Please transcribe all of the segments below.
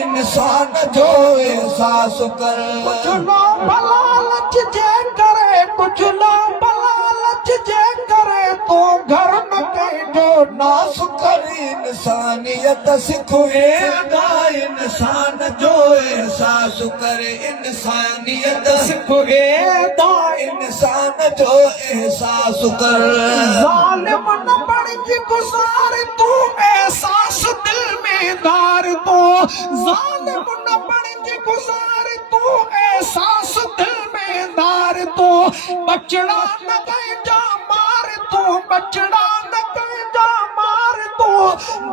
इंसान जो एहसास कर कुछ लोग लालच जे करे कुछ लोग लालच जे करे तो घर न कहिजो नास कर इंसानियत सिखोए इंसान जो एहसास करे इंसानियत सिखोए इंसान जो एहसास कर जालिम न बन के गुजार तू एहसास दिल में दार तो जालिम न बन के गुजार तू एहसास दिल में दार तो बचड़ा न कहीं जा मार तू बचड़ा न कहीं जा मार तू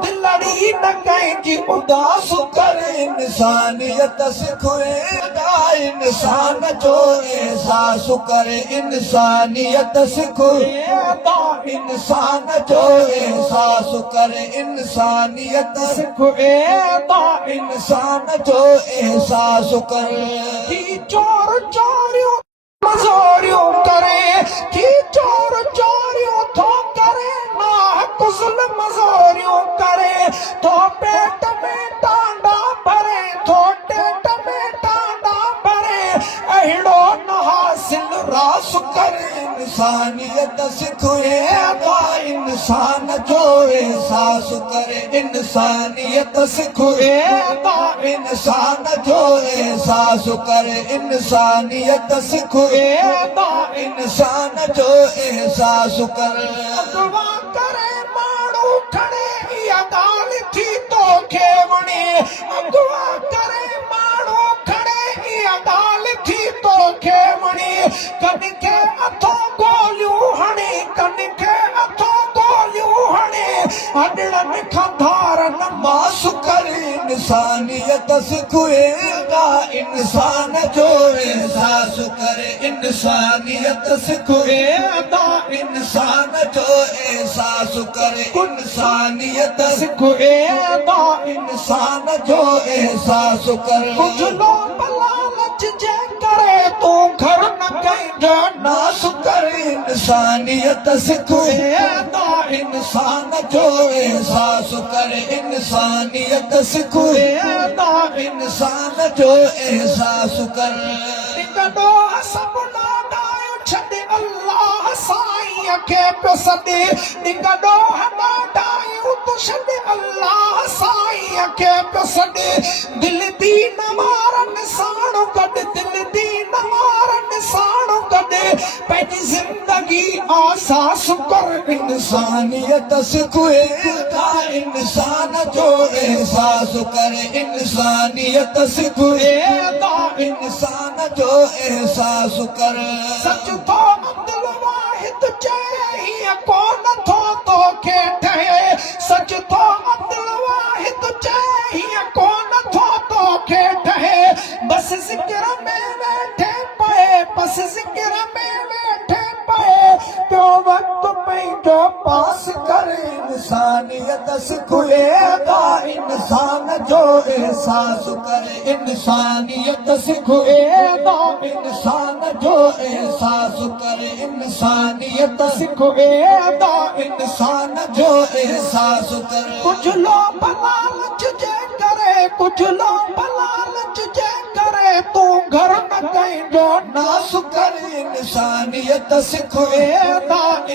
दिलड़ी न कहीं जी उदास कर इंसानियत सिखोए इंसान जो एहसास करे इंसानियत सिखोए इंसान जो एहसास करे इंसानियत सिखोए इंसान जो एहसास करे की चोर चोरियों मजोरियों करे की चोर चोरियों थो करे ना कुसल मजोरियों करे तो पेट में टांडा भरे तो टेट में टांडा भरे अहिड़ो न हासिल रास कर इंसानियत सिखोए इंसान जो एहसास करे इंसानियत सिखोए इंसान जो एहसास करे इंसानियत सिखोए इंसान जो एहसास करे अगवा करे माण्हू खड़े इहा ॻाल्हि थी तोखे वणे अगवा करे माण्हू खड़े इहा ॻाल्हि थी तोखे वणे कॾहिं खे अथो गोलियूं हणे कॾहिं खे अथो गोलियूं हणे हॾड़नि खां धारनि मास कर इंसानियत सिखोए इंसान जो एहसास करे इंसानियत सिखोए इंसान जो एहसास करे इंसानियत सिखोए इंसान जो एहसास करे कुछ लोग लालच जे करे तू घर न कहिजो नास कर इंसानियत सिखोए इंसान जो एहसास करे इंसानियत सिखोए इंसान जो एहसास करे निकॾो सभु ॾाढायो छॾे अल्लाह साईं खे पियो सॾे निकॾो ॾाढायूं तूं छॾे अल्लाह साईं खे पियो सॾे दिल दी न मारनि साण गॾु दिल दी न मारनि साण गॾु पंहिंजी ज़िंदगी आसास कर इंसानियत सिखोए इंसान जो एहसास करे इंसानियत सिखोए इंसान जो एहसास करे सच तो अब्दुल वाहिद चए हीअं कोन थो तोखे ठहे सच तो अब्दुल वाहिद चए हीअं कोन थो तोखे ठहे बस ज़िक्र में वेठे पए बस ज़िक्र में वेठे पए पियो वक़्तु पंहिंजो पास कर इंसानियत सिखोए इंसान जो एहसास करे इंसानियत सिखोए इंसान जो एहसास करे इंसानियत सिखोए इंसान जो एहसास करे कुछ लोग लालच जे करे कुछ लोग लालच जे करे तू घर न कहिजो नास कर इंसानियत सिखोए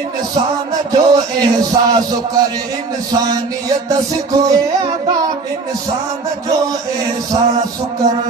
इंसान जो एहसास करे इंसानियत सिखोए इंसान जो एहसास कर